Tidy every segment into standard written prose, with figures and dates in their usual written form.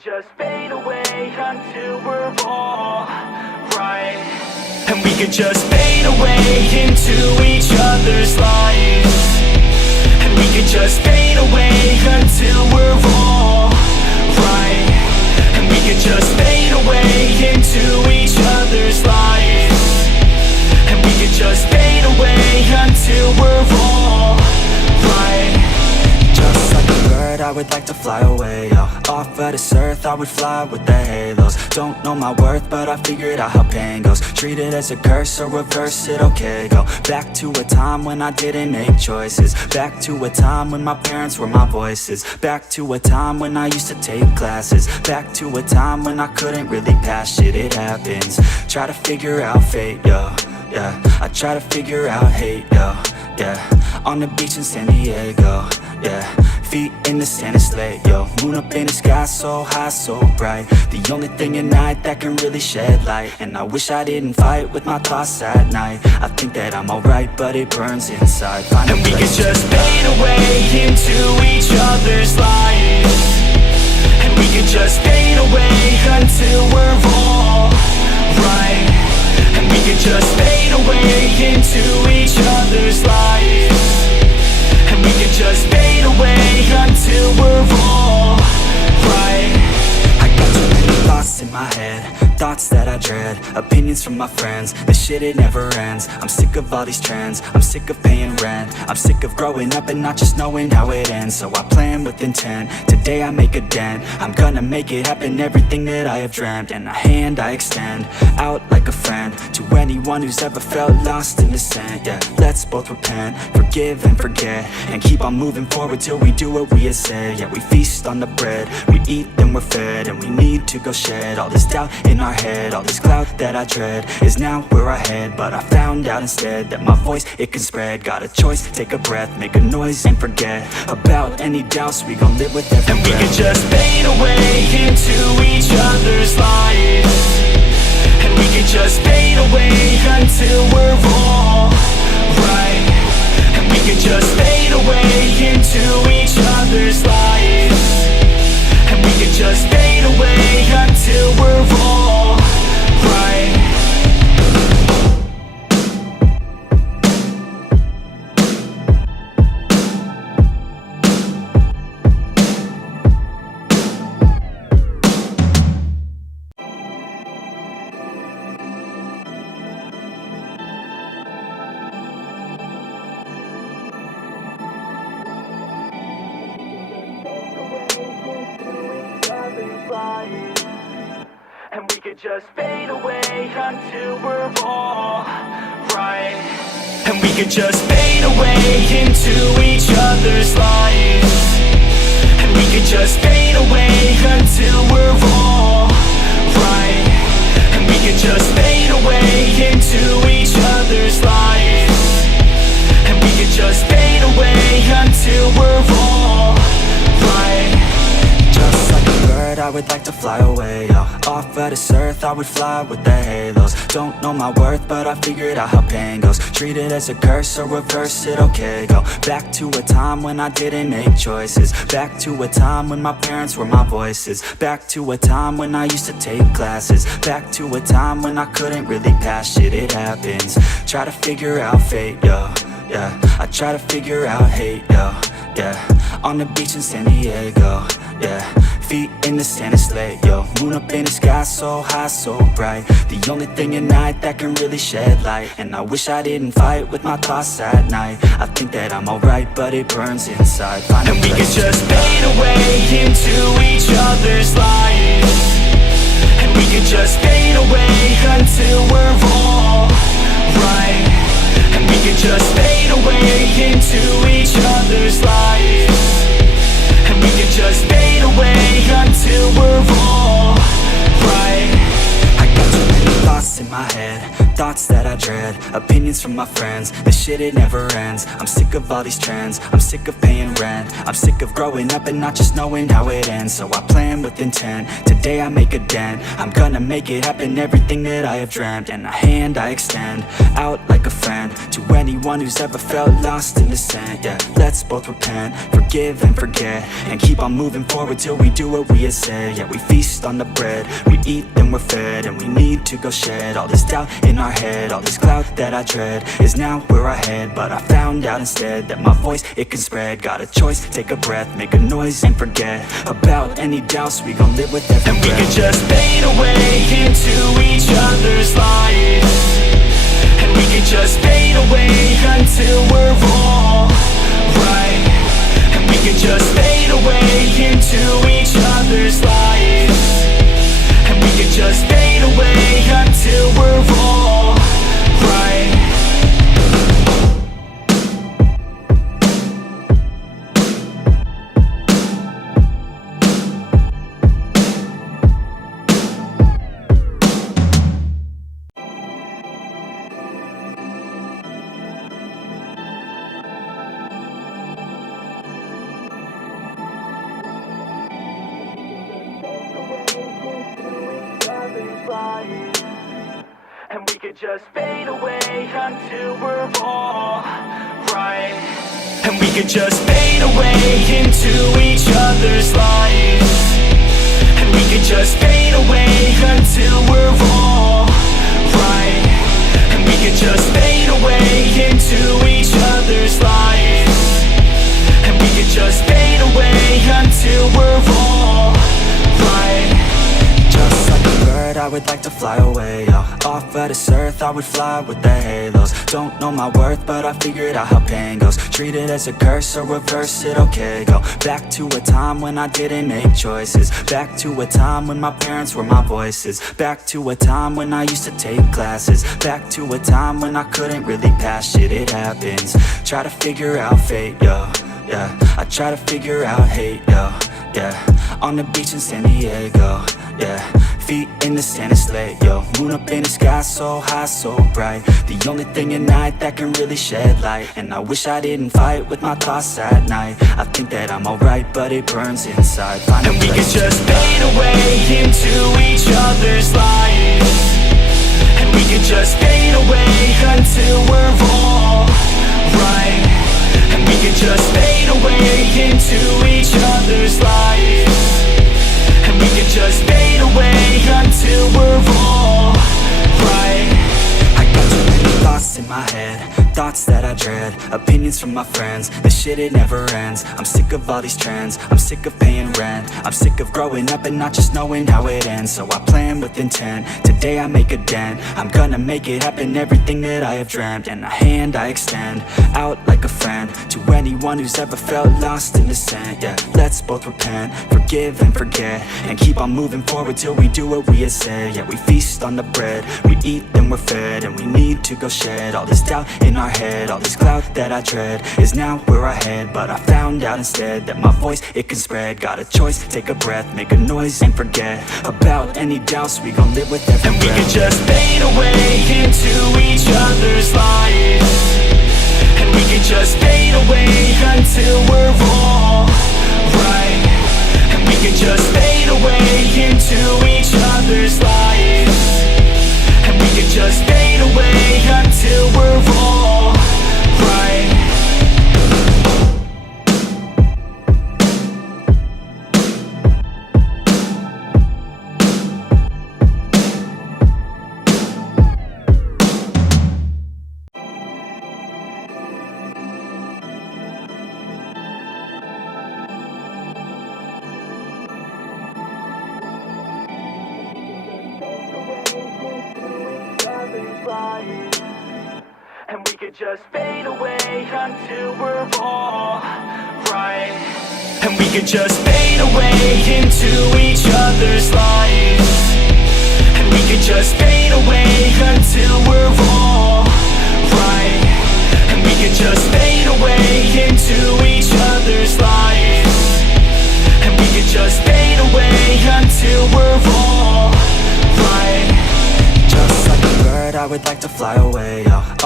just fade away until we're all right. And we could just fade away into each other's lives. And we could just fade away until we're all right. And we could just fade away into each other's lives. And we could just fade away until we're all right. Just like a bird, I would like to fly away, yo. Off of this earth, I would fly with the halos. Don't know my worth, but I figured out how pain goes. Treat it as a curse or reverse it, okay. Go back to a time when I didn't make choices. Back to a time when my parents were my voices. Back to a time when I used to take classes. Back to a time when I couldn't really pass shit, it happens. Try to figure out fate, yo. Yeah, I try to figure out hate, yo. Yeah, on the beach in San Diego. Yeah, feet in the sand, it's late, yo. Moon up in the sky, so high, so bright. The only thing at night that can really shed light. And I wish I didn't fight with my thoughts at night. I think that I'm alright, but it burns inside. And we could just fade away into each other's lives. And we could just fade away until we're all right. And we could just fade away into each other's lives. And we could just fade away until we're all right. I got too many thoughts in my head, thoughts that I dread, opinions from my friends. This shit, it never ends. I'm sick of all these trends, I'm sick of paying rent. I'm sick of growing up and not just knowing how it ends. So I plan with intent, today I make a dent. I'm gonna make it happen, everything that I have dreamt. And a hand I extend, out like a friend, to anyone who's ever felt lost in the sand. Yeah, let's both repent, forgive and forget, and keep on moving forward till we do what we had said. Yeah, we feast on the bread, we eat then we're fed. And we need to go shed all this doubt in our head. All this cloud that I dread is now where I head. But I found out instead that my voice, it can spread. Got a choice, take a breath, make a noise and forget about any doubts. We gon' live with every breath. And we could just fade away into each other's lives. And we could just fade away until we're all right. And we could just fade away into each other's lives. And we could just fade away until we're all right. And we could just fade away until we're all right. And we could just fade away into each other's lives. And we could just fade away until we're all right. And we could just fade away into each other's lives. And we could just fade away until we're all right. Just like a bird, I would like to fly away, yo. Off of this earth, I would fly with the halos. Don't know my worth, but I figured out how pain goes. Treat it as a curse or reverse it, okay. Go back to a time when I didn't make choices. Back to a time when my parents were my voices. Back to a time when I used to take classes. Back to a time when I couldn't really pass shit, it happens. Try to figure out fate, yo. Yeah, I try to figure out hate, yo. Yeah, on the beach in San Diego. Yeah, feet in the sand, it's late, yo. Moon up in the sky, so high, so bright. The only thing at night that can really shed light. And I wish I didn't fight with my thoughts at night. I think that I'm alright, but it burns inside. And we could just fade away into each other's lives. And we could just fade away until we're all right. And we could just fade away into each other's lives. And we could just fade away until we're all right. I got too many thoughts in my head, thoughts that I dread, opinions opinions from my friends. This shit, it never ends. I'm sick of all these trends, I'm sick of paying rent. I'm sick of growing up and not just knowing how it ends. So I plan with intent, today I make a dent. I'm gonna make it happen, everything that I have dreamt. And a hand I extend, out like a friend, to anyone who's ever felt lost in the sand. Yeah, let's both repent, forgive and forget, and keep on moving forward till we do what we had said. Yeah, we feast on the bread, we eat then we're fed, and we need to go shed all this doubt in our head. All this cloud that I dread is now where I head. But I found out instead that my voice, it can spread. Got a choice, take a breath, make a noise and forget about any doubts. We gon' live with every breath. And we can just fade away into each other's lives, and we can just fade away until we're all right. And we can just fade away into each other's lives, and we can just fade away until we're all right. And we could just fade away until we're all right. And we could just fade away into each other's lives, and we could just fade away until we're all right. And we could just fade away into each other's lives, and we could just fade away until we're all right. Just like a bird, I would like to fly away, yo. Off of this earth, I would fly with the halos. Don't know my worth, but I figured out how pain goes. Treat it as a curse or reverse it, okay. Go back to a time when I didn't make choices. Back to a time when my parents were my voices. Back to a time when I used to take classes. Back to a time when I couldn't really pass shit, it happens. Try to figure out fate, yo, yeah. I try to figure out hate, yo, yeah. On the beach in San Diego, yeah. Feet in the sand, it's late, yo. Moon up in the sky, so high, so bright. The only thing at night that can really shed light. And I wish I didn't fight with my thoughts at night. I think that I'm alright, but it burns inside. Find and we can just fade away into each other's lives, and we can just fade away until we're all right. And we can just fade away into each other's lives, and we can just fade away until we're all right. I got too many thoughts in my head, thoughts that I dread, opinions from my friends. This shit, it never ends. I'm sick of all these trends, I'm sick of paying rent. I'm sick of growing up and not just knowing how it ends. So I plan with intent, today I make a dent. I'm gonna make it happen, everything that I have dreamt. And a hand I extend, out like a friend, to anyone who's ever felt lost in the sand. Yeah, let's both repent, forgive and forget, and keep on moving forward till we do what we had said. Yeah, we feast on the bread, we eat then we're fed, and we need to go shed all this doubt in our head. All this cloud that I dread is now where I head. But I found out instead that my voice, it can spread. Got a choice, take a breath, make a noise and forget about any doubts. We gon' live with every breath. And we can just fade away into each other's lives, and we can just fade away until we're all right. And we can just fade away into each other's lives, and we can just fade away until we're all right. And we could just fade away until we're all right. And we could just fade away into each other's lives, and we could just fade away until we're all right. And we could just fade away into each other's lives, and we could just fade away until we're all right. Just like a bird, I would like to fly away, yo.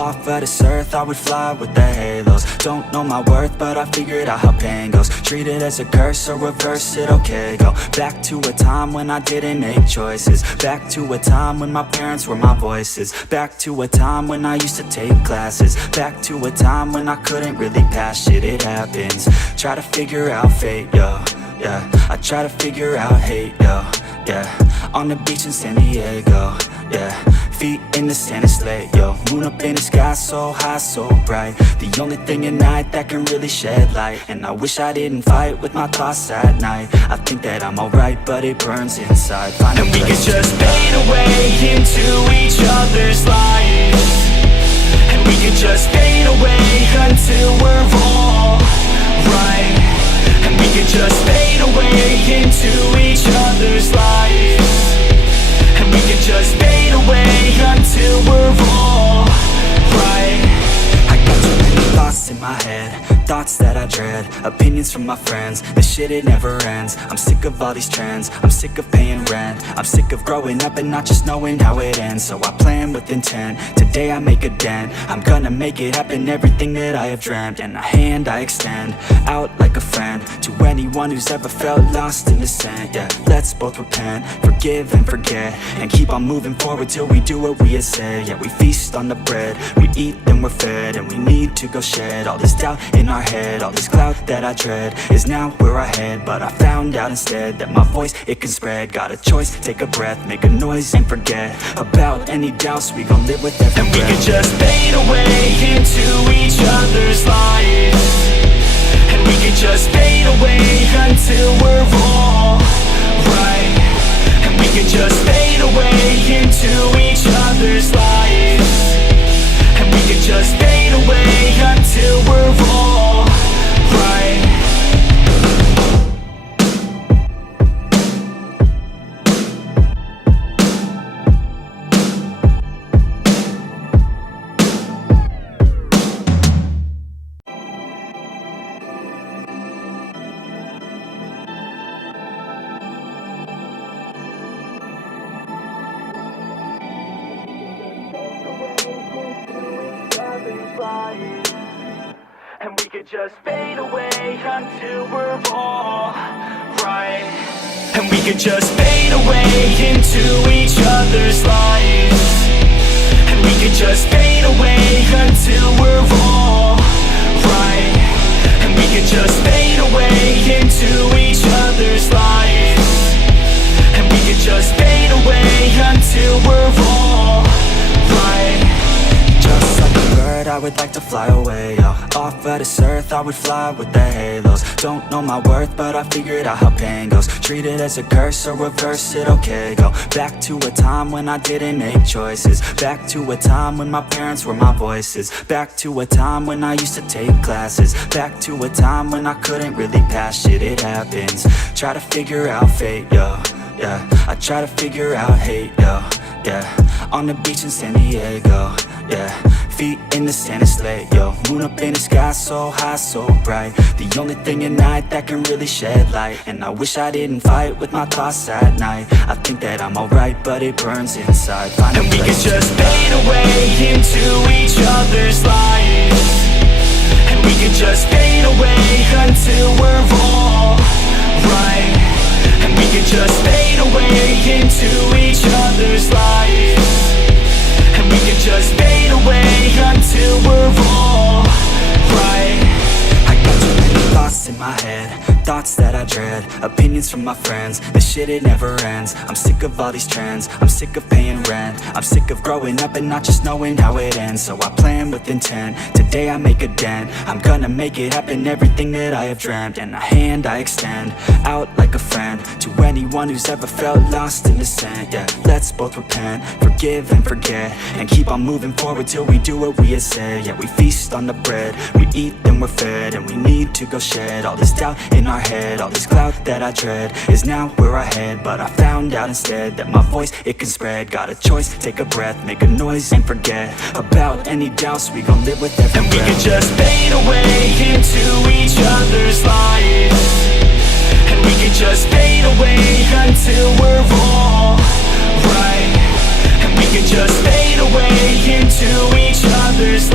Off of this earth, I would fly with the halos. Don't know my worth, but I figured out how pain goes. Treat it as a curse or reverse it, okay. Go back to a time when I didn't make choices. Back to a time when my parents were my voices. Back to a time when I used to take classes. Back to a time when I couldn't really pass shit, it happens. Try to figure out fate, yo, yeah. I try to figure out hate, yo, yeah. On the beach in San Diego, yeah. Feet in the sand, it's late, yo. Moon up in the sky, so high, so bright. The only thing at night that can really shed light. And I wish I didn't fight with my thoughts at night. I think that I'm alright, but it burns inside. And we could just fade away into each other's lives. And we could just fade away until we're all right. And we could just fade away into each other's lives. And we could just fade away until we're all right. I got too many thoughts in my head, thoughts that I dread, opinions from my friends. This shit, it never ends. I'm sick of all these trends, I'm sick of paying rent. I'm sick of growing up and not just knowing how it ends. So I plan with intent, today I make a dent. I'm gonna make it happen, everything that I have dreamt. And a hand I extend, out like a friend, to anyone who's ever felt lost in the sand. Yeah, let's both repent, forgive and forget, and keep on moving forward till we do what we had said. Yeah, we feast on the bread, we eat then we're fed. And we need to go shed all this doubt in our head. All this cloud that I dread is now where I head. But I found out instead that my voice, it can spread. Got a choice, take a breath, make a noise and forget about any doubts. We gon' live with every breath. And we could just fade away into each other's lives. And we could just fade away until we're all right. And we could just fade away into each other's lives. And we could just fade away until we're all right. And we could just fade away until we're all right. And we could just fade away into each other's lives. And we could just fade away until we're all right. And we could just fade away into each other's lives. And we could just fade away until we're all right. Just like a bird, I would like to fly away, yo. Off of this earth, I would fly with the halos. Don't know my worth, but I figured out how pain goes. Treat it as a curse or reverse it, okay. Go back to a time when I didn't make choices. Back to a time when my parents were my voices. Back to a time when I used to take classes. Back to a time when I couldn't really pass shit, it happens. Try to figure out fate, yo, yeah. I try to figure out hate, yo, yeah. On the beach in San Diego, yeah. Feet in the sand, it's late, yo. Moon up in the sky, so high, so bright. The only thing at night that can really shed light. And I wish I didn't fight with my thoughts at night. I think that I'm alright, but it burns inside. And we could just fade away into each other's lives. And we could just fade away until we're all right. And we could just fade away into each other's lives. And we could just fade away until we're all right. I got too many thoughts in my head, thoughts that I dread, opinions from my friends. This shit, it never ends. I'm sick of all these trends, I'm sick of paying rent. I'm sick of growing up and not just knowing how it ends. So I plan with intent, today I make a dent. I'm gonna make it happen, everything that I have dreamt. And a hand I extend, out like a friend, to anyone who's ever felt lost in the sand. Yeah, let's both repent, forgive and forget, and keep on moving forward till we do what we had said. Yeah, we feast on the bread, we eat then we're fed. And we need to go shed all this doubt in our head. All this cloud that I dread is now where I head. But I found out instead that my voice, it can spread. Got a choice, take a breath, make a noise and forget about any doubts. We gon' live with every breath. And we could just fade away into each other's lives. And we could just fade away until we're all right. And we could just fade away into each other's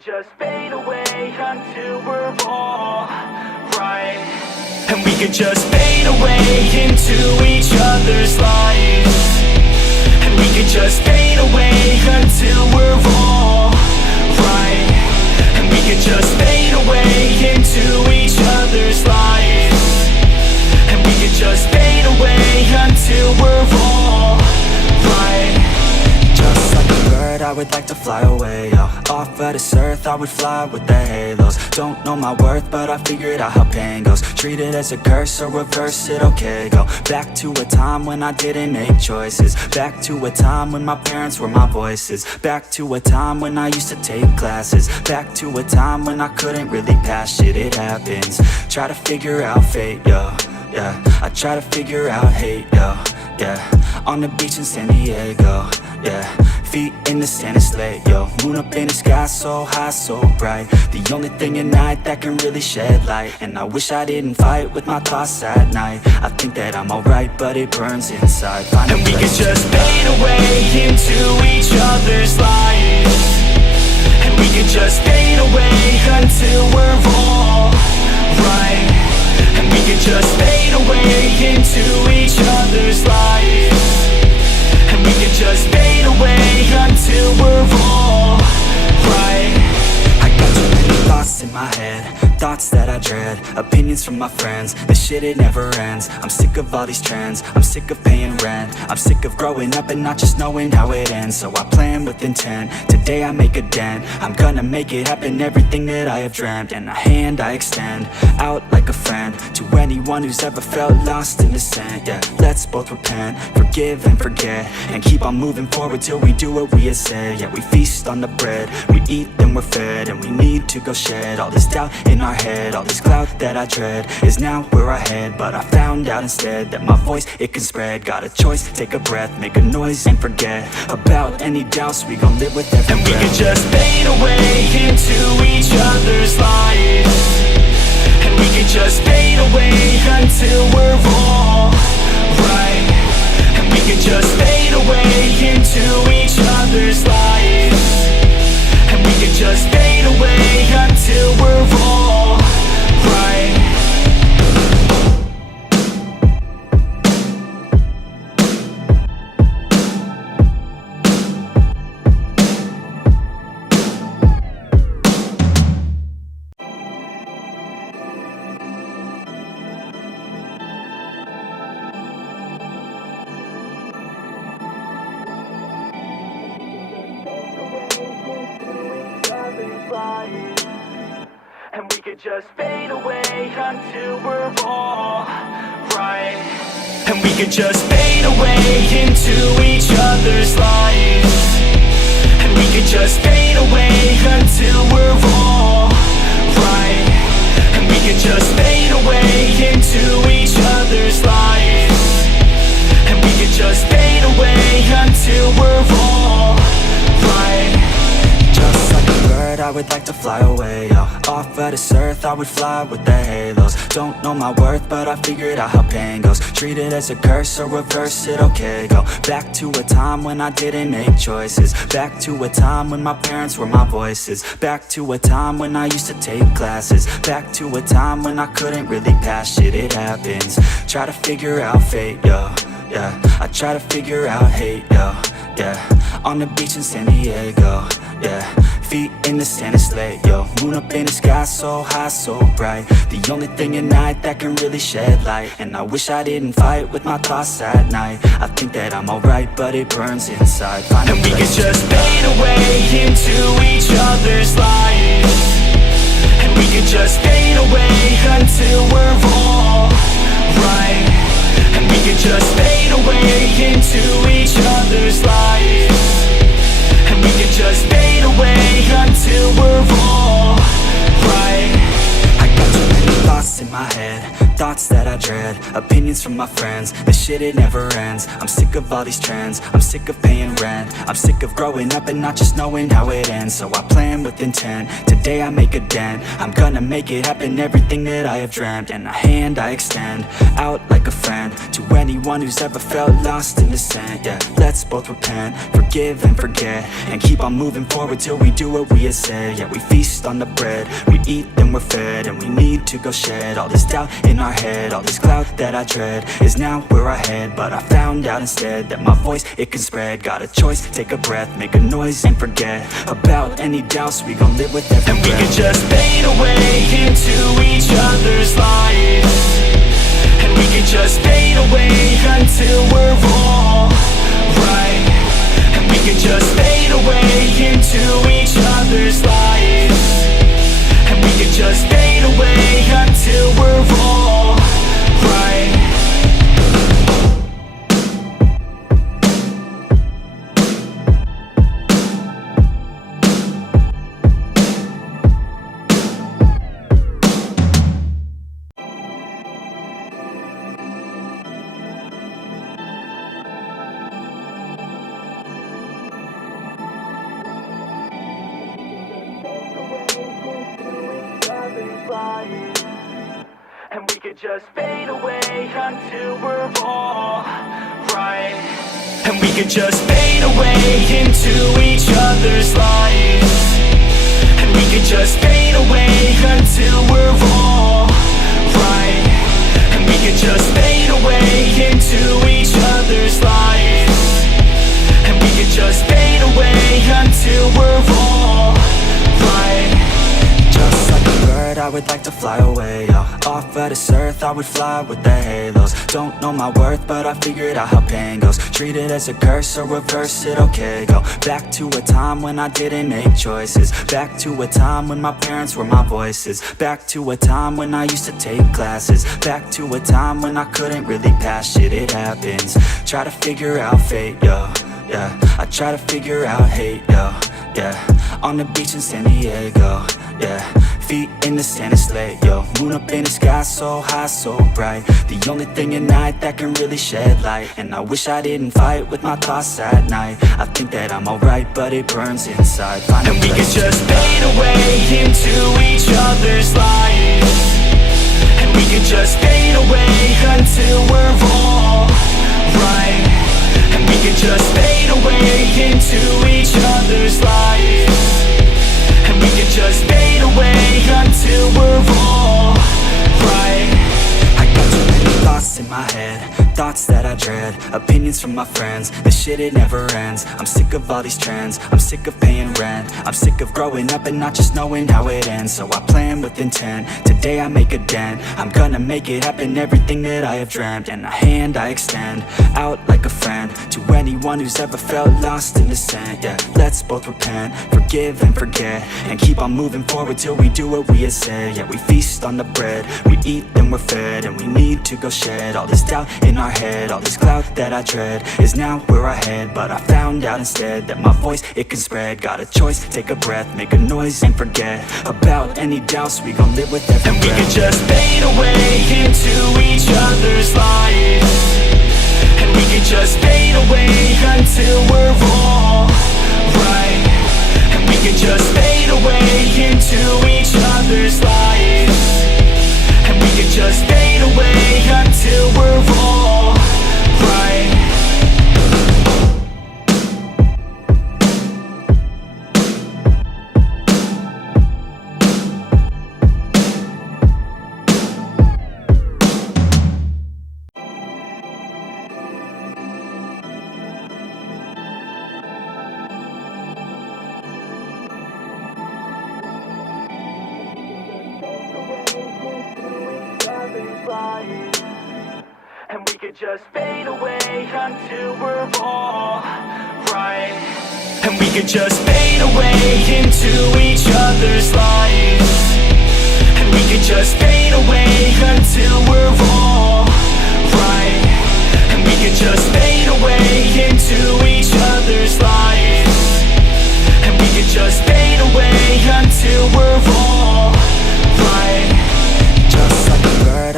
could just fade away until we're all right. And we could just fade away into each other's lives. And we could just fade away until we're all right. And we could just fade away into each other's lives. And we could just fade away until we're all right. Just like a bird, I would like to fly away, yo. Off of this earth, I would fly with the halos. Don't know my worth, but I figured out how pain goes. Treat it as a curse or reverse it, okay. Go back to a time when I didn't make choices. Back to a time when my parents were my voices. Back to a time when I used to take classes. Back to a time when I couldn't really pass shit, it happens. Try to figure out fate, yo. Yeah, I try to figure out hate, yo. Yeah, on the beach in San Diego. Yeah, feet in the sand, it's late, yo. Moon up in the sky, so high, so bright. The only thing at night that can really shed light. And I wish I didn't fight with my thoughts at night. I think that I'm alright, but it burns inside. And we could just fade away into each other's lives. And we could just fade away until we're all right. And we could just fade away into each other's lives. And we could just fade away until we're all right. I got too many thoughts in my head, thoughts that I dread, opinions from my friends. This shit, it never ends. I'm sick of all these trends, I'm sick of paying rent. I'm sick of growing up and not just knowing how it ends. So I plan with intent, today I make a dent. I'm gonna make it happen, everything that I have dreamt. And a hand I extend, out like a friend, to anyone who's ever felt lost in the sand. Yeah, let's both repent, forgive and forget, and keep on moving forward till we do what we had said. Yeah, we feast on the bread, we eat then we're fed. And we need to go shed all this doubt in our head. All this cloud that I dread is now where I head. But I found out instead that my voice, it can spread. Got a choice, take a breath, make a noise and forget about any doubts. We gon' live with every breath. And we could just fade away into each other's lives. And we could just fade away until we're all right. And we could just fade away into each other's lives. And we could just fade away until we're all right. And we could just fade away until we're all right. And we could just fade away into each other's lives. And we could just fade away until we're all right. And we could just fade away into each other's lives. And we could just fade away until we're all right. Just like a bird, I would like to fly away, yo. Off of this earth, I would fly with the halos. Don't know my worth, but I figured out how pain goes. Treat it as a curse or reverse it, okay. Go back to a time when I didn't make choices. Back to a time when my parents were my voices. Back to a time when I used to take classes. Back to a time when I couldn't really pass shit, it happens. Try to figure out fate, yo. Yeah, I try to figure out hate, yo. Yeah, on the beach in San Diego. Yeah, feet in the sand, it's late, yo. Moon up in the sky, so high, so bright. The only thing at night that can really shed light. And I wish I didn't fight with my thoughts at night. I think that I'm alright, but it burns inside. And we could just fade away into each other's lives. And we could just fade away until we're all right. And we could just fade away into each other's lives. And we could just fade away until we're all right. I got too many thoughts in my head, thoughts that I dread, opinions from my friends, this shit it never ends. I'm sick of all these trends, I'm sick of paying rent, I'm sick of growing up and not just knowing how it ends. So I plan with intent, today I make a dent, I'm gonna make it happen, everything that I have dreamt. And a hand I extend, out like a friend, to anyone who's ever felt lost in the sand. Yeah, let's both repent, forgive and forget, and keep on moving forward till we do what we had said. Yeah, we feast on the bread, we eat then we're fed, and we need to go shed all this doubt in our head. All this cloud that I dread is now where I head, but I found out instead that my voice, it can spread. Got a choice, take a breath, make a noise and forget about any doubts. We gon' live with every breath. And we can just fade away into each other's lives, and we can just fade away until we're all right. And we can just fade away into each other's lives, and we can just fade away until we're all right. And we could just fade away until we're all right. And we could just fade away into each other's lives, and we could just fade away until we're all right. And we could just fade away into each other's lives, and we could just fade away until we're all right. Just like a bird, I would like to fly away, yo. Off of this earth, I would fly with the halos. Don't know my worth, but I figured out how pain goes. Treat it as a curse or reverse it, okay. Go back to a time when I didn't make choices, back to a time when my parents were my voices, back to a time when I used to take classes, back to a time when I couldn't really pass shit. It happens, try to figure out fate, yo. Yeah, I try to figure out hate, yo. Yeah, on the beach in San Diego. Yeah, feet in the sand, it's late, yo. Moon up in the sky, so high, so bright. The only thing at night that can really shed light. And I wish I didn't fight with my thoughts at night. I think that I'm alright, but it burns inside. And we can just fade away into each other's lives, and we can just fade away until we're all right. And we can just fade away into each other's lives, and we can just fade away until we're all right. I got too many thoughts in my head, thoughts that I dread, opinions from my friends, this shit it never ends. I'm sick of all these trends, I'm sick of paying rent, I'm sick of growing up and not just knowing how it ends. So I plan with intent, today I make a dent, I'm gonna make it happen, everything that I have dreamt. And a hand I extend, out like a friend, to anyone who's ever felt lost in the sand. Yeah, let's both repent, forgive and forget, and keep on moving forward till we do what we had said. Yeah, we feast on the bread, we eat then we're fed, and we need to go shed all this doubt in our head. All this cloud that I dread is now where I head, but I found out instead that my voice, it can spread. Got a choice, take a breath, make a noise and forget about any doubts. We gon' live with every breath. And we can just fade away into each other's lives, and we can just fade away until we're all right. And we can just fade away into each other's lives, and we can just fade away until we're all right. And we could just fade away until we're all right. And we could just fade away into each other's lives, and we could just fade away until we're all right. And we could just fade away into each other's lives, and we could just fade away until we're all right. Just like a bird,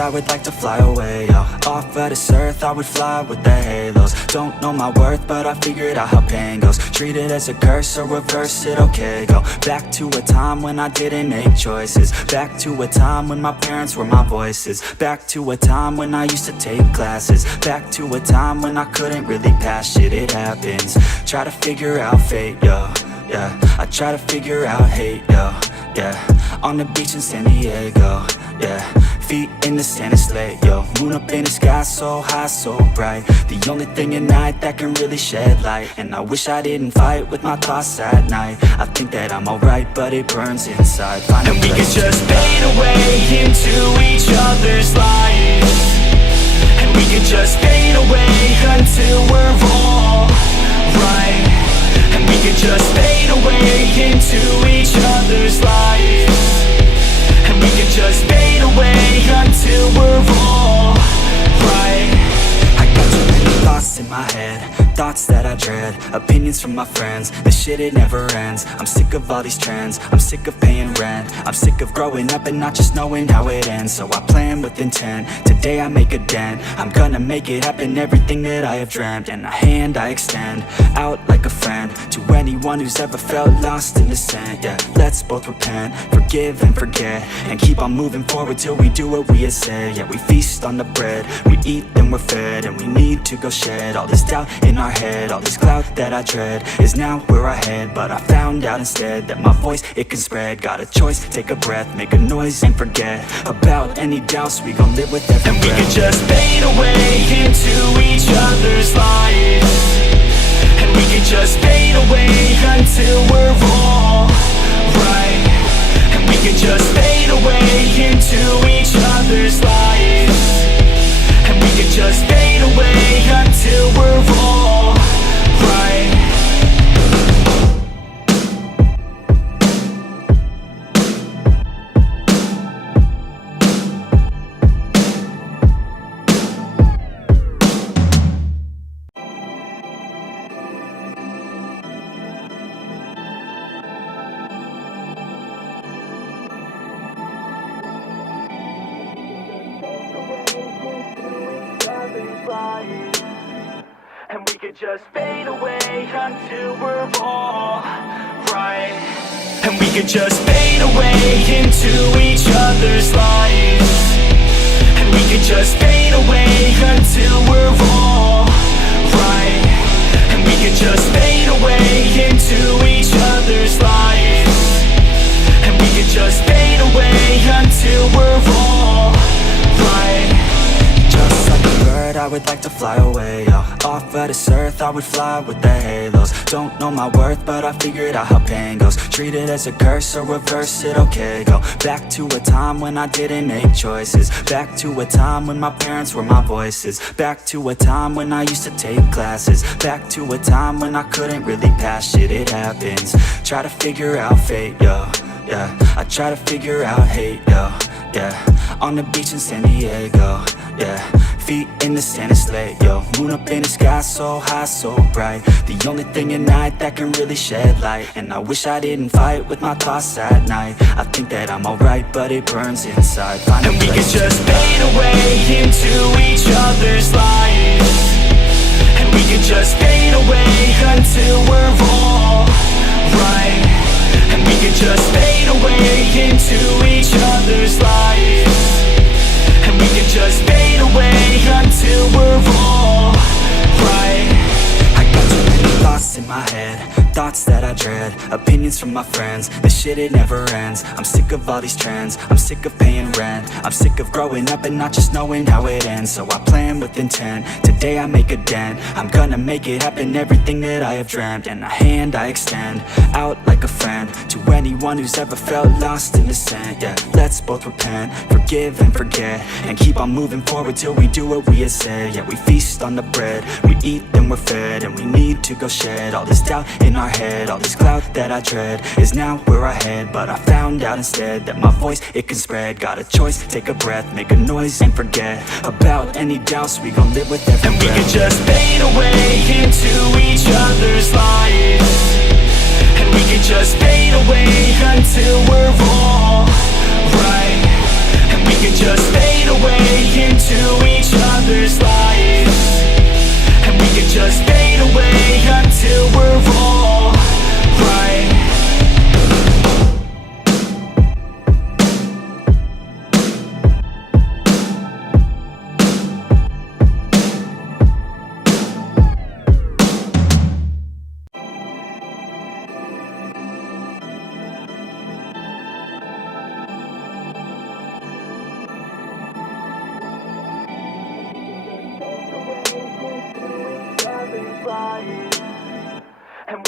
I would like to fly away, yo. Off of this earth, I would fly with the halos. Don't know my worth, but I figured out how pain goes. Treat it as a curse or reverse it, okay. Go back to a time when I didn't make choices. Back to a time when my parents were my voices. Back to a time when I used to take classes. Back to a time when I couldn't really pass shit, it happens. Try to figure out fate, yo, yeah. I try to figure out hate, yo, yeah. On the beach in San Diego, yeah. Feet in the sand, it's late, yo. Moon up in the sky, so high, so bright. The only thing at night that can really shed light. And I wish I didn't fight with my thoughts at night. I think that I'm alright, but it burns inside. Find and we could just fade away into each other's lives. And we could just fade away until we're all right. And we could just fade away into each other's lives. And we could just fade away until we're all right. I got too many thoughts in my head, thoughts that I dread, opinions from my friends. This shit, it never ends. I'm sick of all these trends, I'm sick of paying rent. I'm sick of growing up and not just knowing how it ends. So I plan with intent, today I make a dent. I'm gonna make it happen, everything that I have dreamt. And a hand I extend, out like a friend, to anyone who's ever felt lost in the sand. Yeah, let's both repent, forgive and forget, and keep on moving forward till we do what we had said. Yeah, we feast on the bread, we eat then we're fed. And we need to go shed all this doubt in our head. All this cloud that I dread is now where I head. But I found out instead that my voice, it can spread. Got a choice, take a breath, make a noise and forget about any doubts. We gon' live with every breath. And we could just fade away into each other's lives. And we could just fade away until we're all right. And we could just fade away into each other's lives. And we could just fade away until we're all right. And we could just fade away until we're all right. And we could just fade away into each other's lives. And we could just fade away until we're all right. And we could just fade away into each other's lives. And we could just fade away until we're all right. Just like a bird, I would like to fly away, yo. Off of this earth, I would fly with the halos. Don't know my worth, but I figured out how pain goes. Treat it as a curse or reverse it, okay. Go back to a time when I didn't make choices. Back to a time when my parents were my voices. Back to a time when I used to take classes. Back to a time when I couldn't really pass shit, it happens. Try to figure out fate, yo, yeah. I try to figure out hate, yo, yeah. On the beach in San Diego, yeah. Feet in the sand, it's late, yo. Moon up in the sky, so high, so bright. The only thing at night that can really shed light. And I wish I didn't fight with my thoughts at night. I think that I'm alright, but it burns inside. Find and we could just fade away into each other's lives. And we could just fade away until we're all right. And we could just fade away into each other's lives. And we could just fade away until we're all right. I got too many thoughts in my head, thoughts that I dread, opinions from my friends. This shit, it never ends. I'm sick of all these trends, I'm sick of paying rent. I'm sick of growing up and not just knowing how it ends. So I plan with intent, today I make a dent. I'm gonna make it happen, everything that I have dreamt. And a hand I extend, out like a friend, to anyone who's ever felt lost in the sand. Yeah, let's both repent, forgive and forget, and keep on moving forward till we do what we had said. Yeah, we feast on the bread, we eat then we're fed. And we need to go shed all this doubt in our head. All this cloud that I dread is now where I head. But I found out instead that my voice, it can spread. Got a choice, take a breath, make a noise and forget about any doubts. We gon' live with every breath. And we could just fade away into each other's lives. And we could just fade away until we're all right. And we could just fade away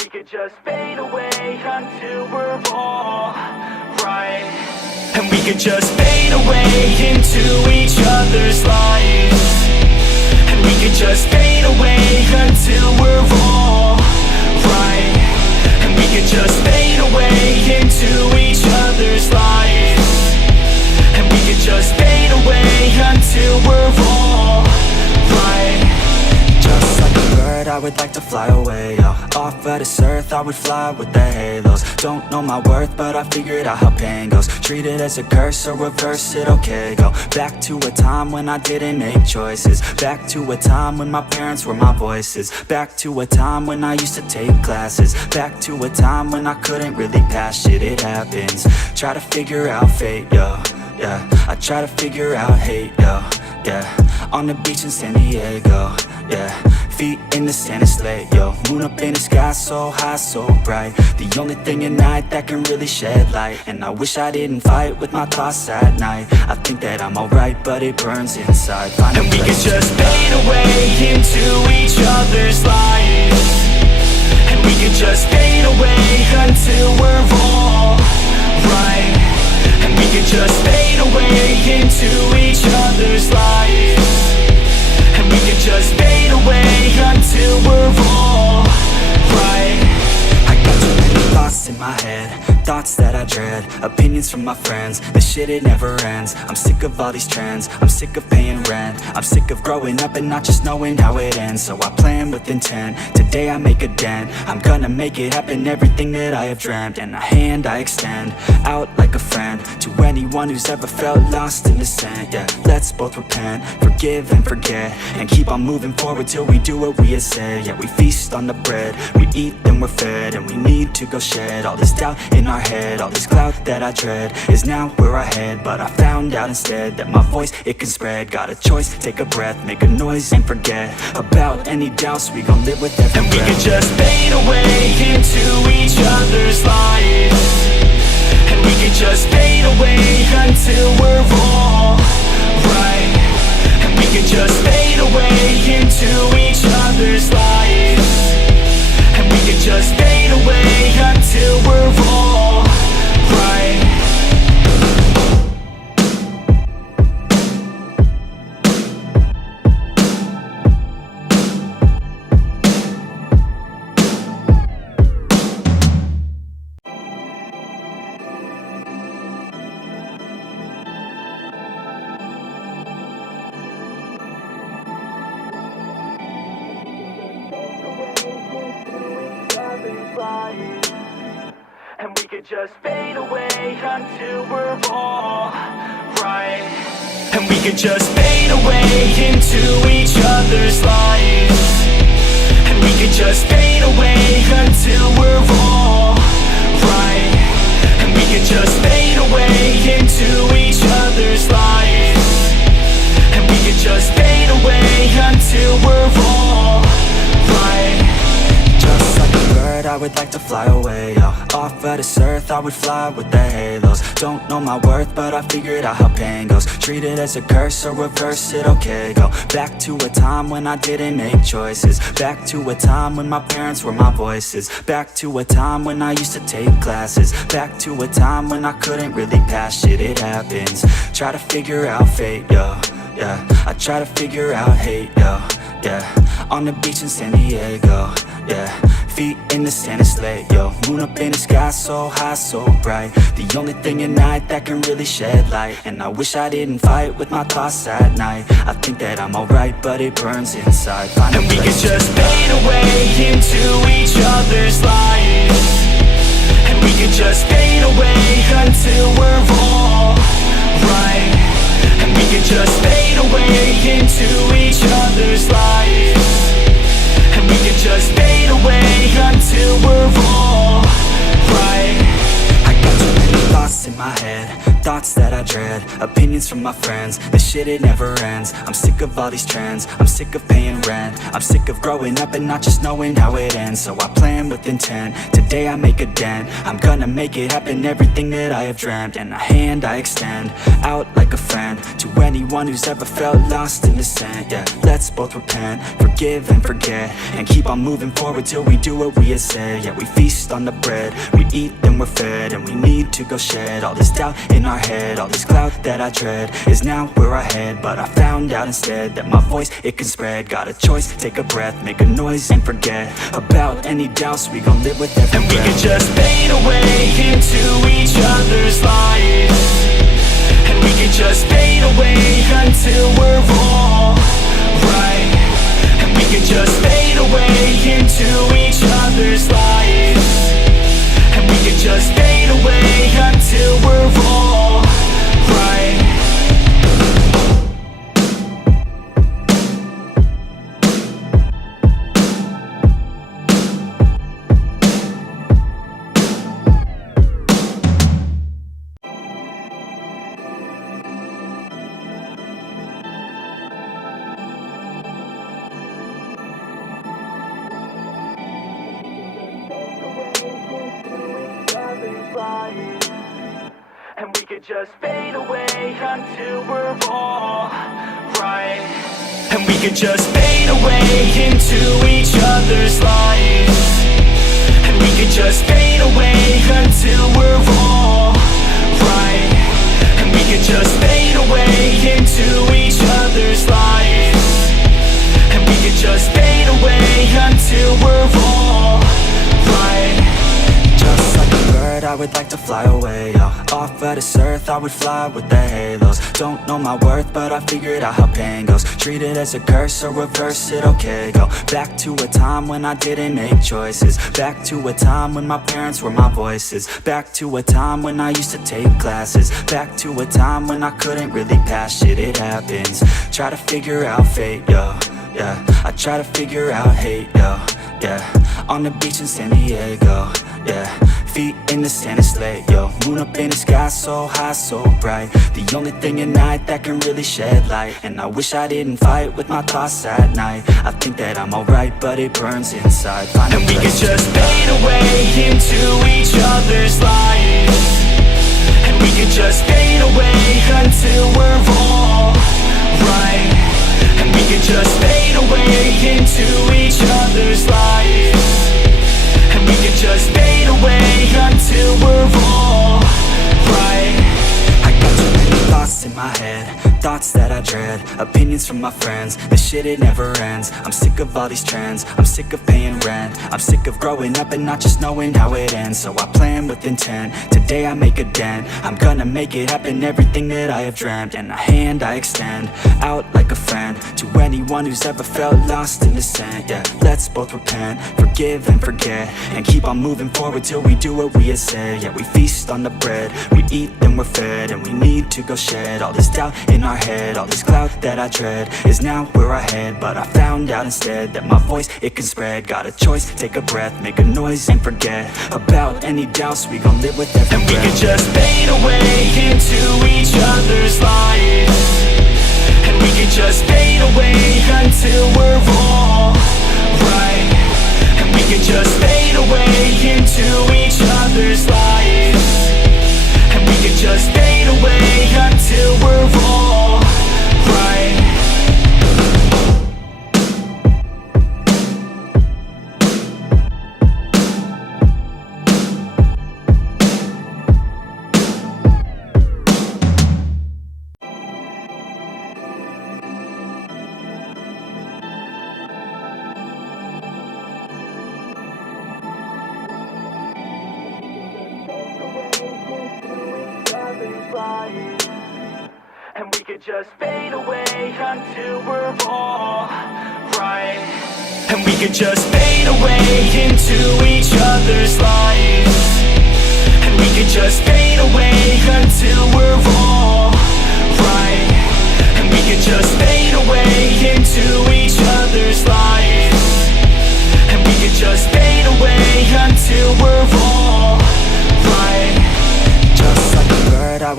we could just fade away until we're all right. And we could just fade away into each other's lives. And we could just fade away until we're all right. And we could just fade away into each other's lives. And we could just fade away until we're all right. Just like a bird, I would like to fly away, yo. Off of this earth, I would fly with the halos. Don't know my worth, but I figured out how pain goes. Treat it as a curse or reverse it, okay. Go back to a time when I didn't make choices. Back to a time when my parents were my voices. Back to a time when I used to take classes. Back to a time when I couldn't really pass shit, it happens. Try to figure out fate, yo. Yeah, I try to figure out hate, yo. Yeah, on the beach in San Diego. Yeah, feet in the sand, it's late, yo. Moon up in the sky, so high, so bright. The only thing at night that can really shed light. And I wish I didn't fight with my thoughts at night. I think that I'm alright, but it burns inside. And we could just fade away into each other's lives. And we could just fade away until we're all right. And we could just fade away into each other's lives. And we could just fade away until we're all right. I got too many thoughts in my head, thoughts that I dread, opinions from my friends. This shit, it never ends. I'm sick of all these trends, I'm sick of paying rent. I'm sick of growing up and not just knowing how it ends. So I plan with intent, today I make a dent. I'm gonna make it happen, everything that I have dreamt. And a hand I extend, out like a friend, to anyone who's ever felt lost in the sand. Yeah, let's both repent, forgive and forget, and keep on moving forward till we do what we had said. Yeah, we feast on the bread, we eat then we're fed. And we need to go shed all this doubt in our head. All this cloud that I dread is now where I head. But I found out instead that my voice, it can spread. Got a choice, take a breath, make a noise and forget about any doubts. We gon' live with every breath. And we could just fade away into each other's lives. And we could just fade away until we're all right. And we could just fade away into each other's lives. And we could just fade away until we're all right. And we could just fade away until we're all right. And we could just fade away into each other's lives. And we could just fade away until we're all right. And we could just fade away into each other's lives. And we could just fade away until we're all right. Just like a bird, I would like to fly away, yo. Off of this earth, I would fly with the halos. Don't know my worth, but I figured out how pain goes. Treat it as a curse or reverse it, okay. Go back to a time when I didn't make choices. Back to a time when my parents were my voices. Back to a time when I used to take classes. Back to a time when I couldn't really pass shit, it happens. Try to figure out fate, yo. Yeah, I try to figure out hate, yo. Yeah, on the beach in San Diego. Yeah, feet in the sand, it's late, yo. Moon up in the sky, so high, so bright. The only thing at night that can really shed light. And I wish I didn't fight with my thoughts at night. I think that I'm alright, but it burns inside. And we could just fade away into each other's lives. And we could just fade away until we're all right. And we could just fade away into each other's lives. And we could just fade away until we're all right. I got too many thoughts in my head, thoughts that I dread, opinions from my friends, this shit it never ends. I'm sick of all these trends, I'm sick of paying rent, I'm sick of growing up and not just knowing how it ends. So I plan with intent, today I make a dent, I'm gonna make it happen, everything that I have dreamt. And a hand I extend, out like a friend, to anyone who's ever felt lost in the sand. Yeah, let's both repent, forgive and forget, and keep on moving forward till we do what we had said. Yeah, we feast on the bread, we eat then we're fed, and we need to go shed all this doubt in our head. All this cloud that I dread is now where I head, but I found out instead that my voice, it can spread. Got a choice, take a breath, make a noise and forget about any doubts. We gon' live with every breath. And we can just fade away into each other's lives, and we can just fade away until we're all right. And we can just fade away into each other's lives, and we can just fade away until we're all right. And we could just fade away until we're all right. And we could just fade away into each other's lives, and we could just fade away until we're all right. And we could just fade away into each other's lives, and we could just fade away until we're all right. Just like a bird, I would like to fly away, yo. Off of this earth, I would fly with the halos. Don't know my worth, but I figured out how pain goes. Treat it as a curse or reverse it, okay. Go back to a time when I didn't make choices, back to a time when my parents were my voices, back to a time when I used to take classes, back to a time when I couldn't really pass shit. It happens, try to figure out fate, yo. Yeah, I try to figure out hate, yo. Yeah, on the beach in San Diego. Yeah, feet in the sand, it's late, yo. Moon up in the sky, so high, so bright. The only thing at night that can really shed light. And I wish I didn't fight with my thoughts at night. I think that I'm alright, but it burns inside. And we can just fade away into each other's lives, and we can just fade away until we're all right. And we can just fade away into each other's lives, and we can just fade away until we're all right. I got too many thoughts in my head, thoughts that I dread, opinions from my friends, this shit it never ends. I'm sick of all these trends, I'm sick of paying rent, I'm sick of growing up and not just knowing how it ends. So I plan with intent, today I make a dent, I'm gonna make it happen, everything that I have dreamt. And a hand I extend, out like a friend, to anyone who's ever felt lost in the sand. Yeah, let's both repent, forgive and forget, and keep on moving forward till we do what we had said. Yeah, we feast on the bread, we eat then we're fed, and we need to go shed all this doubt in our head. All this cloud that I dread is now where I head, but I found out instead that my voice, it can spread. Got a choice, take a breath, make a noise and forget about any doubts. We gon' live with every breath. And we can just fade away into each other's lives, and we can just fade away until we're all right. And we can just fade away into each other's lives, and we can just fade away until we're all right. And we could just fade away until we're all right. And we could just fade away into each other's lives, and we could just fade away until we're all right. And we could just fade away into each other's lives, and we could just fade away until we're all right. Just like a bird, I would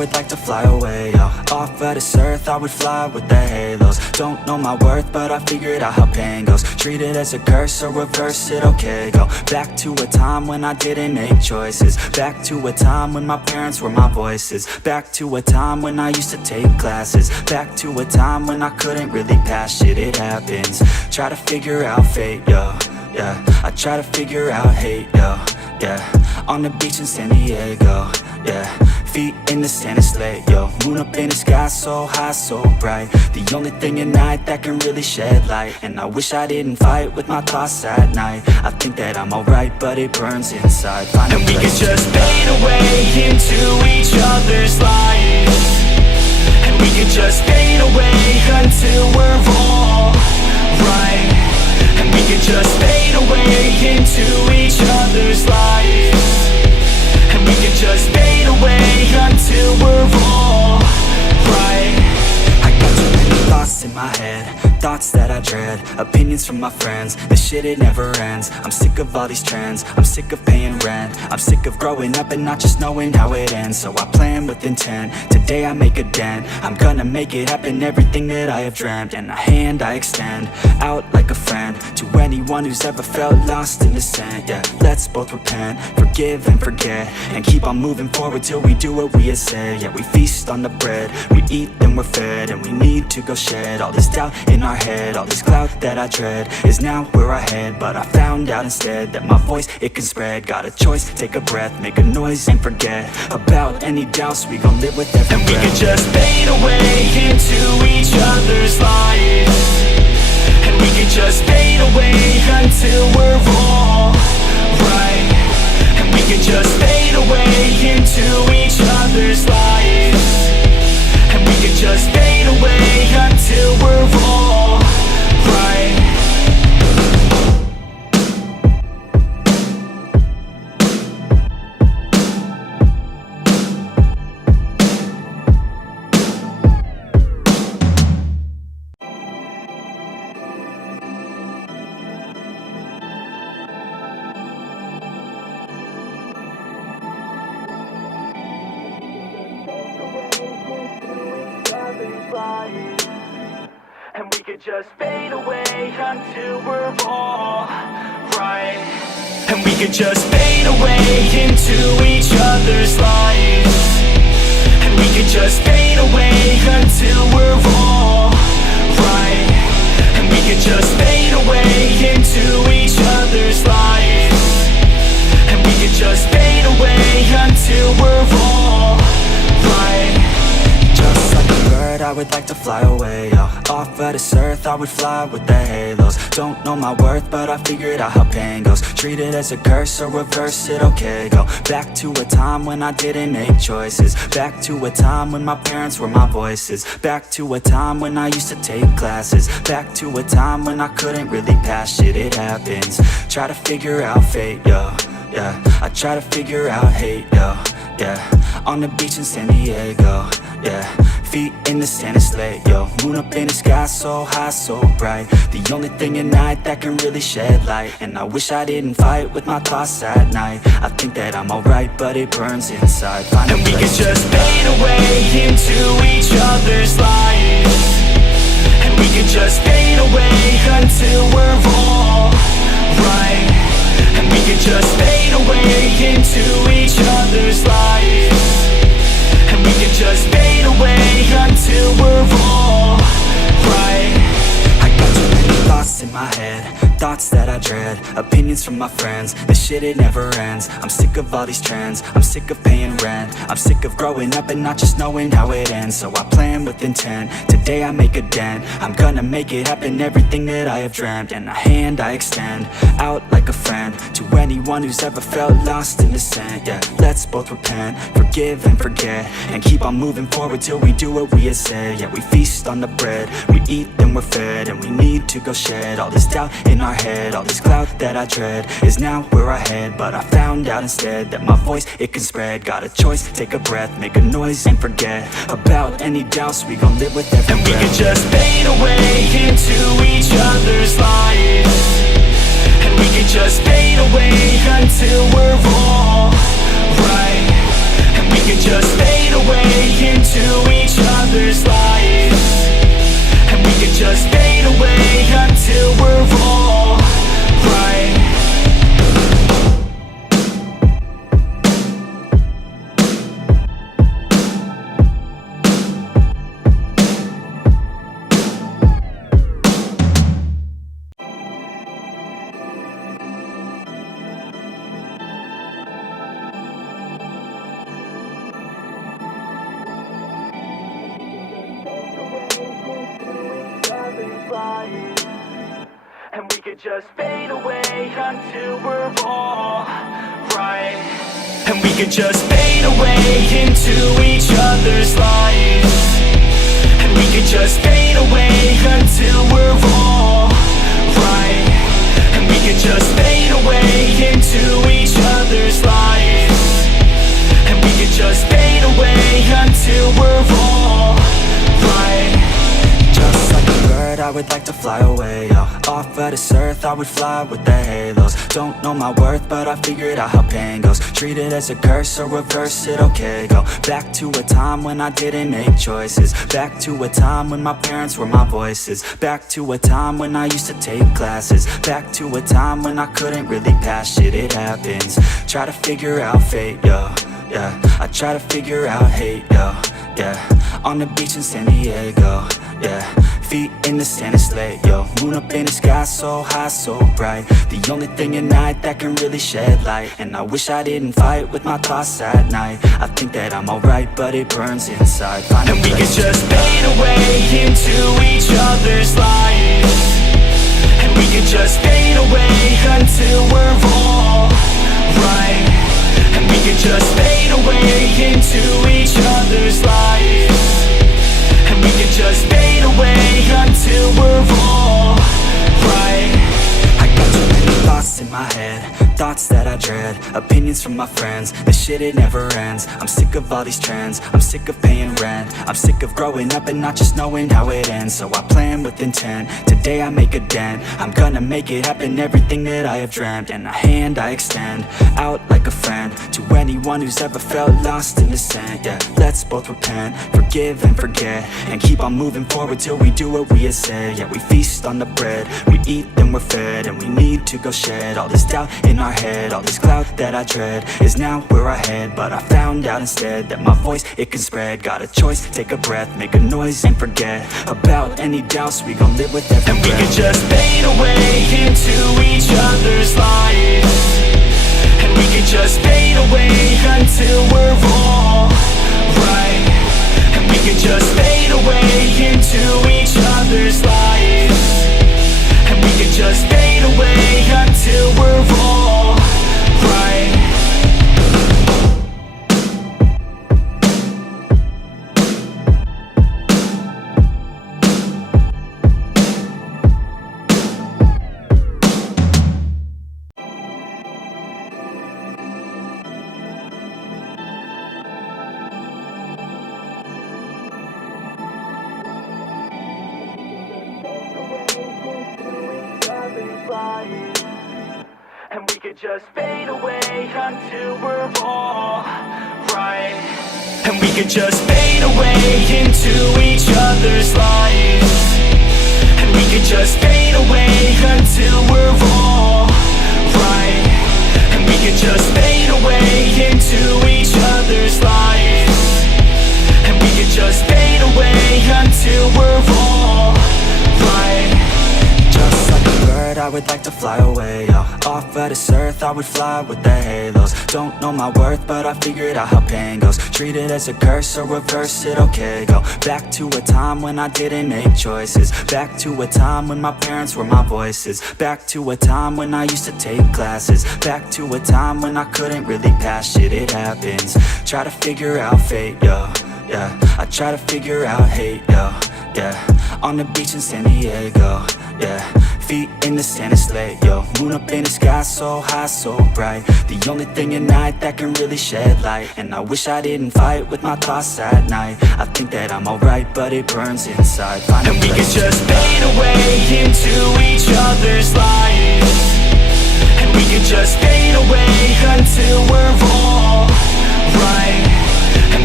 would like to fly away, yo. Off of this earth, I would fly with the halos. Don't know my worth, but I figured out how pain goes. Treat it as a curse or reverse it, okay. Go back to a time when I didn't make choices. Back to a time when my parents were my voices. Back to a time when I used to take classes. Back to a time when I couldn't really pass shit, it happens. Try to figure out fate, yo, yeah. I try to figure out hate, yo, yeah. On the beach in San Diego, yeah. Feet in the sand, it's late, yo. Moon up in the sky, so high, so bright. The only thing at night that can really shed light. And I wish I didn't fight with my thoughts at night. I think that I'm alright, but it burns inside. And we could just fade away into each other's lives. And we could just fade away until we're all right. And we could just fade away into each other's lives. And we could just fade away until we're all right. I got too many thoughts in my head, thoughts that I dread, opinions from my friends. This shit, it never ends. I'm sick of all these trends, I'm sick of paying rent. I'm sick of growing up and not just knowing how it ends. So I plan with intent, today I make a dent. I'm gonna make it happen, everything that I have dreamt. And a hand I extend, out like a friend, to anyone who's ever felt lost in the sand. Yeah, let's both repent, forgive and forget, and keep on moving forward till we do what we had said. Yeah, we feast on the bread, we eat then we're fed. And we need to go shed all this doubt in our head. All this cloud that I dread is now where I head. But I found out instead that my voice, it can spread. Got a choice, take a breath, make a noise and forget about any doubts. We gon' live with every breath. And we could just fade away into each other's lives. And we could just fade away until we're all right. And we could just fade away into each other's lives. And we could just fade away until we're all right. And we could just fade away until we're all right. And we could just fade away into each other's lives. And we could just fade away until we're all right. And we could just fade away into each other's lives. And we could just fade away until we're all right. Just like a bird, I would like to fly away, yo. Off of this earth, I would fly with the halos. Don't know my worth, but I figured out how pain goes. Treat it as a curse or reverse it, okay. Go back to a time when I didn't make choices. Back to a time when my parents were my voices. Back to a time when I used to take classes. Back to a time when I couldn't really pass shit, it happens. Try to figure out fate, yo, yeah. I try to figure out hate, yo, yeah. On the beach in San Diego, yeah. Feet in the sand, it's late, yo. Moon up in the sky, so high, so bright. The only thing at night that can really shed light. And I wish I didn't fight with my thoughts at night. I think that I'm alright, but it burns inside. And we could just fade away into each other's lives. And we could just fade away until we're all right. And we could just fade away into each other's lives. And we could just fade away until we're all right. I got too many thoughts in my head, thoughts that I dread, opinions from my friends. This shit, it never ends. I'm sick of all these trends, I'm sick of paying rent. I'm sick of growing up and not just knowing how it ends. So I plan with intent, today I make a dent. I'm gonna make it happen, everything that I have dreamt. And a hand I extend, out like a friend, to anyone who's ever felt lost in the sand. Yeah, let's both repent, forgive and forget, and keep on moving forward till we do what we had said. Yeah, we feast on the bread, we eat then we're fed. And we need to go shed all this doubt in our head. All this cloud that I dread is now where I head. But I found out instead that my voice, it can spread. Got a choice, take a breath, make a noise and forget about any doubts. We gon' live with every breath. And we could just fade away into each other's lives. And we could just fade away until we're all right. And we could just fade away into each other's lives. And we could just fade away until we're all right. And we could just fade away until we're all right. And we could just fade away into each other's lives. And we could just fade away until we're all right. And we could just fade away into each other's lives. And we could just fade away until we're all right. Just like a bird, I would like to fly away, yo. Off of this earth, I would fly with the halos. Don't know my worth, but I figured out how pain goes. Treat it as a curse or reverse it, okay. Go back to a time when I didn't make choices. Back to a time when my parents were my voices. Back to a time when I used to take classes. Back to a time when I couldn't really pass shit, it happens. Try to figure out fate, yo. Yeah, I try to figure out hate, yo. Yeah, on the beach in San Diego. Yeah, feet in the sand, it's late, yo. Moon up in the sky, so high, so bright. The only thing at night that can really shed light. And I wish I didn't fight with my thoughts at night. I think that I'm alright, but it burns inside. And we could just fade away into each other's lives. And we could just fade away until we're all right. And we could just fade away into each other's lives. And we could just fade away until we're all right. I got too many thoughts in my head, thoughts that I dread, opinions from my friends. This shit, it never ends. I'm sick of all these trends, I'm sick of paying rent. I'm sick of growing up and not just knowing how it ends. So I plan with intent, today I make a dent. I'm gonna make it happen, everything that I have dreamt. And a hand I extend, out like a friend, to anyone who's ever felt lost in the sand. Yeah, let's both repent, forgive and forget, and keep on moving forward till we do what we had said. Yeah, we feast on the bread, we eat then we're fed. And we need to go shed all this doubt in our head. All this cloud that I dread is now where I head. But I found out instead that my voice, it can spread. Got a choice, take a breath, make a noise and forget about any doubts. We gon' live with every breath. And we could just fade away into each other's lives. And we could just fade away until we're all right. And we could just fade away into each other's lives. And we could just fade away until we're all right. And we could just fade away until we're all right. And we could just fade away into each other's lives. And we could just fade away until we're all right. And we could just fade away into each other's lives. And we could just fade away until we're all right. Just like a bird, I would like to fly away, yo. Off of this earth, I would fly with the halos. Don't know my worth, but I figured out how pain goes. Treat it as a curse or reverse it, okay. Go back to a time when I didn't make choices. Back to a time when my parents were my voices. Back to a time when I used to take classes. Back to a time when I couldn't really pass shit, it happens. Try to figure out fate, yo. Yeah, I try to figure out hate, yo. Yeah, on the beach in San Diego. Yeah, feet in the sand, it's late, yo. Moon up in the sky, so high, so bright. The only thing at night that can really shed light. And I wish I didn't fight with my thoughts at night. I think that I'm alright, but it burns inside. And we could just fade away into each other's lives. And we could just fade away until we're all right. And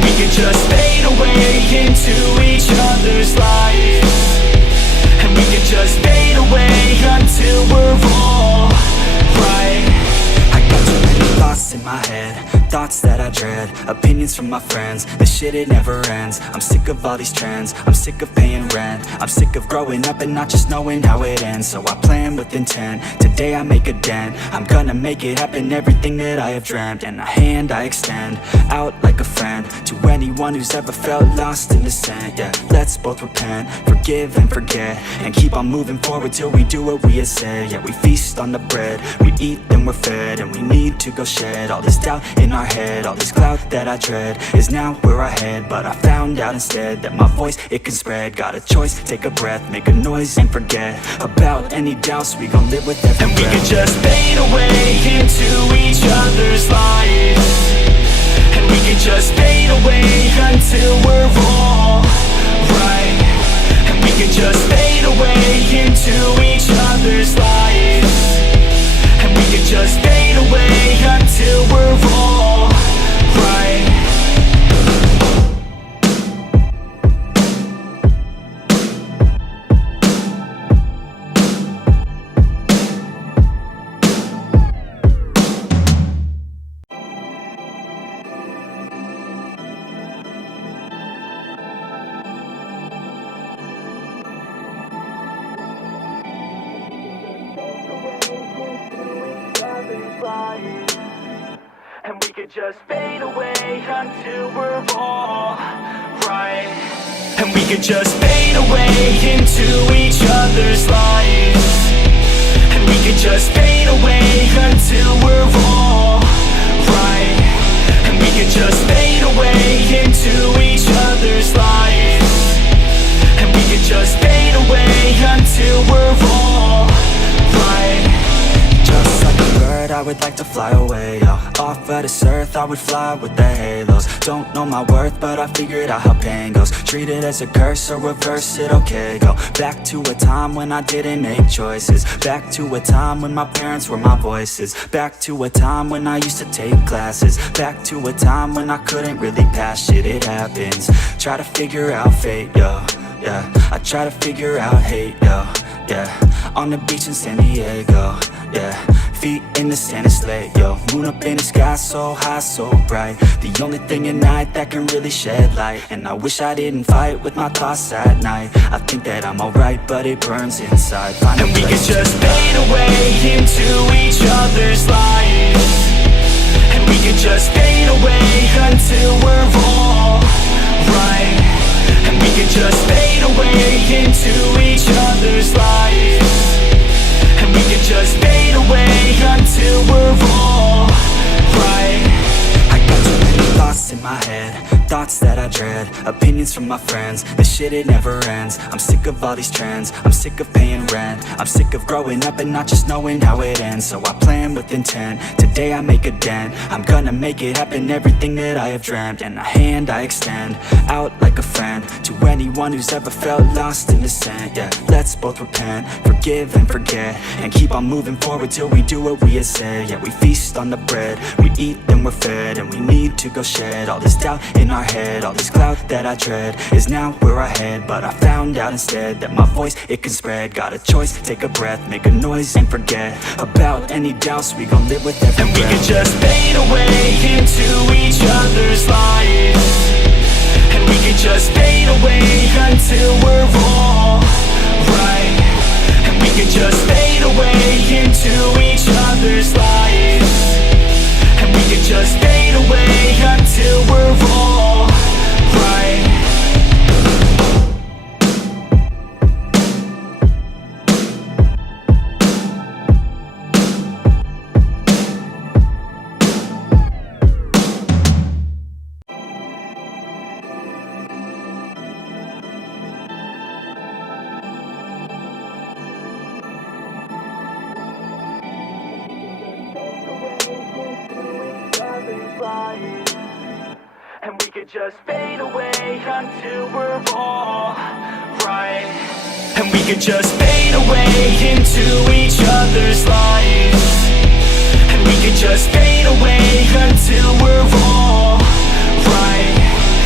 we could just fade away into each other's lives, and we could just fade away until we're all right. I got too many thoughts in my head, thoughts that I dread, opinions from my friends, this shit it never ends. I'm sick of all these trends, I'm sick of paying rent, I'm sick of growing up and not just knowing how it ends. So I plan with intent, today I make a dent, I'm gonna make it happen, everything that I have dreamt. And a hand I extend, out like a friend, to anyone who's ever felt lost in the sand. Yeah, let's both repent, forgive and forget, and keep on moving forward till we do what we had said. Yeah, we feast on the bread, we eat then we're fed, and we need to go shed all this doubt in our head. All this cloud that I dread is now where I head, but I found out instead that my voice, it can spread. Got a choice, take a breath, make a noise and forget about any doubts. We gon' live with every breath. And we can just fade away into each other's lives, and we can just fade away until we're all right. And we can just fade away into each other's lives, and we can just fade away until we're all right. And we could just fade away until we're all right. And we could just fade away into each other's lives, and we could just fade away until we're all right. And we could just fade away into each other's lives, and we could just fade away until we're all right. Just like a bird, I would like to fly away, yo. Off of this earth, I would fly with the halos. Don't know my worth, but I figured out how pain goes. Treat it as a curse or reverse it, okay. Go back to a time when I didn't make choices, back to a time when my parents were my voices, back to a time when I used to take classes, back to a time when I couldn't really pass shit. It happens, try to figure out fate, yo. Yeah, I try to figure out hate, yo. Yeah, on the beach in San Diego. Yeah, feet in the sand, it's late, yo. Moon up in the sky, so high, so bright. The only thing at night that can really shed light. And I wish I didn't fight with my thoughts at night. I think that I'm alright, but it burns inside. And we can just fade away into each other's lives, and we can just fade away until we're all right. And we can just fade away into each other's lives, and we can just fade away until we're all right. I got too many thoughts in my head, thoughts that I dread, opinions from my friends, this shit it never ends. I'm sick of all these trends, I'm sick of paying rent, I'm sick of growing up and not just knowing how it ends. So I plan with intent, today I make a dent, I'm gonna make it happen, everything that I have dreamt. And a hand I extend, out like a friend, to anyone who's ever felt lost in the sand. Yeah, let's both repent, forgive and forget, and keep on moving forward till we do what we had said. Yeah, we feast on the bread, we eat then we're fed, and we need to go shed all this doubt in our head. All this cloud that I dread is now where I head, but I found out instead that my voice, it can spread. Got a choice, take a breath, make a noise and forget about any doubts. We gon' live with every breath. And we can just fade away into each other's lives, and we can just fade away until we're all right. And we can just fade away into each other's lives, and we can just fade away until we're all right. And we could just fade away until we're all right. And we could just fade away into each other's lives, and we could just fade away until we're all right.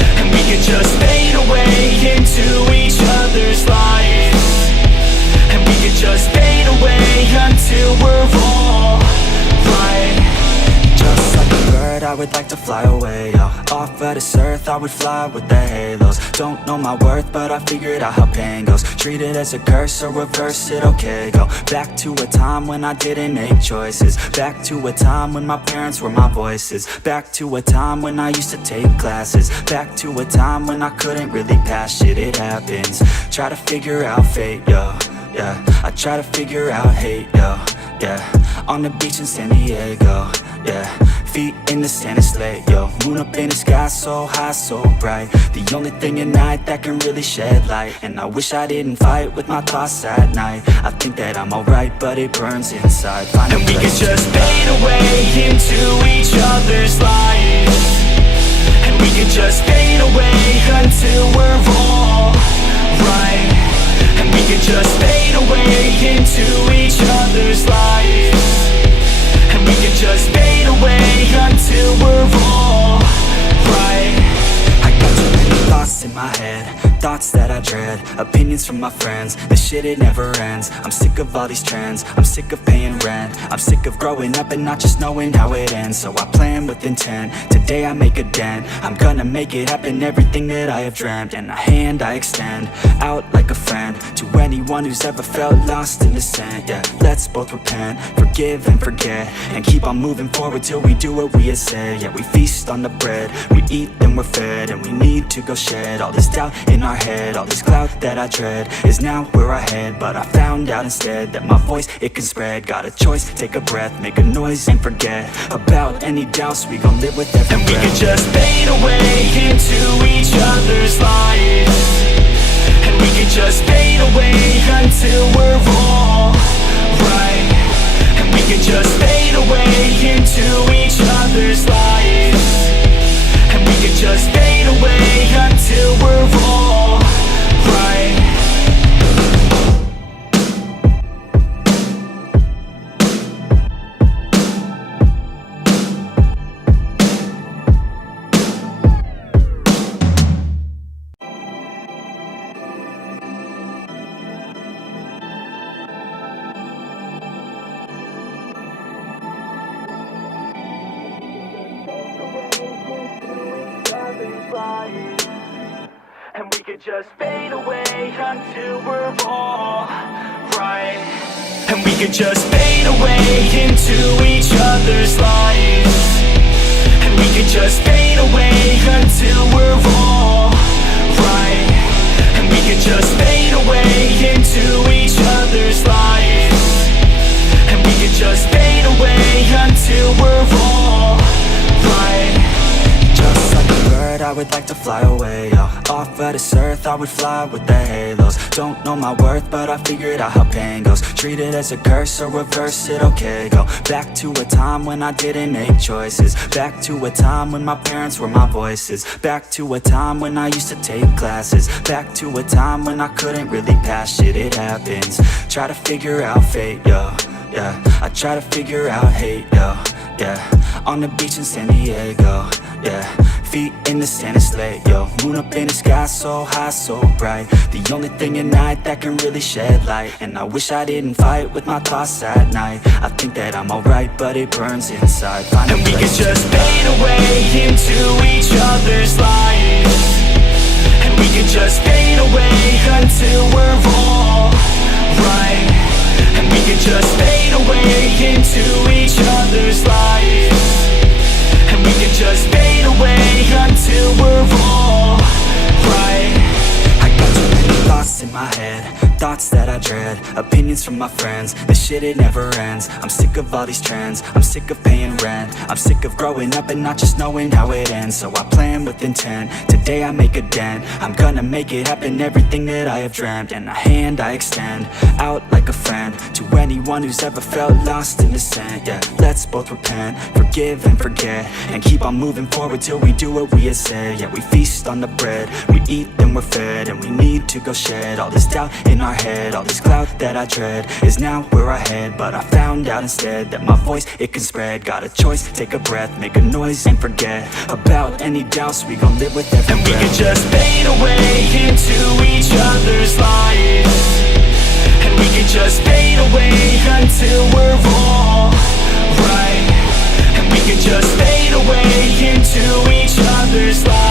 into each other's lives, and we could just fade away until we're all right. Just like a bird, I would like to fly away, yo. Off of this earth, I would fly with the halos. Don't know my worth, but I figured out how pain goes. Treat it as a curse or reverse it, okay. Go back to a time when I didn't make choices. Back to a time when my parents were my voices. Back to a time when I used to take classes. Back to a time when I couldn't really pass shit, it happens. Try to figure out fate, yo, yeah. I try to figure out hate, yo, yeah. On the beach in San Diego, yeah. Feet in the sand, it's late, yo. Moon up in the sky, so high, so bright. The only thing at night that can really shed light. And I wish I didn't fight with my thoughts at night. I think that I'm alright, but it burns inside. And we could just fade away into each other's lives, and we could just fade away until we're all right. And we could just fade away into each other's lives, and we could just fade away until we're all right. I got too many thoughts in my head, thoughts that I dread, opinions from my friends. This shit, it never ends. I'm sick of all these trends, I'm sick of paying rent. I'm sick of growing up and not just knowing how it ends. So I plan with intent, today I make a dent. I'm gonna make it happen, everything that I have dreamt. And a hand I extend, out like a friend, to anyone who's ever felt lost in the sand. Yeah, let's both repent, forgive and forget, and keep on moving forward till we do what we had said. Yeah, we feast on the bread, we eat then we're fed, and we need to go shed all this doubt in our head. All this cloud that I dread is now where I head. But I found out instead that my voice, it can spread. Got a choice, take a breath, make a noise and forget about any doubts. We gon' live with every breath. And we could just fade away into each other's lives, and we could just fade away until we're all right. And we could just fade away into each other's lives, and we could just fade away until we're all right. And we could just fade away until we're all right. And we could just fade away into each other's lives, and we could just fade away until we're all right. And we could just fade away into each other's lives, and we could just fade away until we're all right. Just like a bird, I would like to fly away, yo. Off of this earth, I would fly with the halos. Don't know my worth, but I figured out how pain goes. Treat it as a curse or reverse it, okay. Go back to a time when I didn't make choices. Back to a time when my parents were my voices. Back to a time when I used to take classes. Back to a time when I couldn't really pass shit, it happens. Try to figure out fate, yo, yeah. I try to figure out hate, yo, yeah. On the beach in San Diego, yeah. Feet in the sand, it's late, yo. Moon up in the sky, so high, so bright. The only thing at night that can really shed light. And I wish I didn't fight with my thoughts at night. I think that I'm alright, but it burns inside. And we could just fade away into each other's lives, and we could just fade away until we're all right. And we could just fade away into each other's lives, and we could just fade away until we're all right. I got too many thoughts in my head, thoughts that I dread, opinions from my friends. This shit, it never ends. I'm sick of all these trends, I'm sick of paying rent. I'm sick of growing up and not just knowing how it ends. So I plan with intent, today I make a dent. I'm gonna make it happen, everything that I have dreamt. And a hand I extend, out like a friend, to anyone who's ever felt lost in the sand. Yeah, let's both repent, forgive and forget, and keep on moving forward till we do what we had said. Yeah, we feast on the bread, we eat then we're fed, and we need to go shed all this doubt in our our head. All this clout that I tread is now where I head. But I found out instead that my voice, it can spread. Got a choice, take a breath, make a noise and forget about any doubts. We gon' live with every breath. And we can just fade away into each other's lives. And we can just fade away until we're all right. And we can just fade away into each other's lives.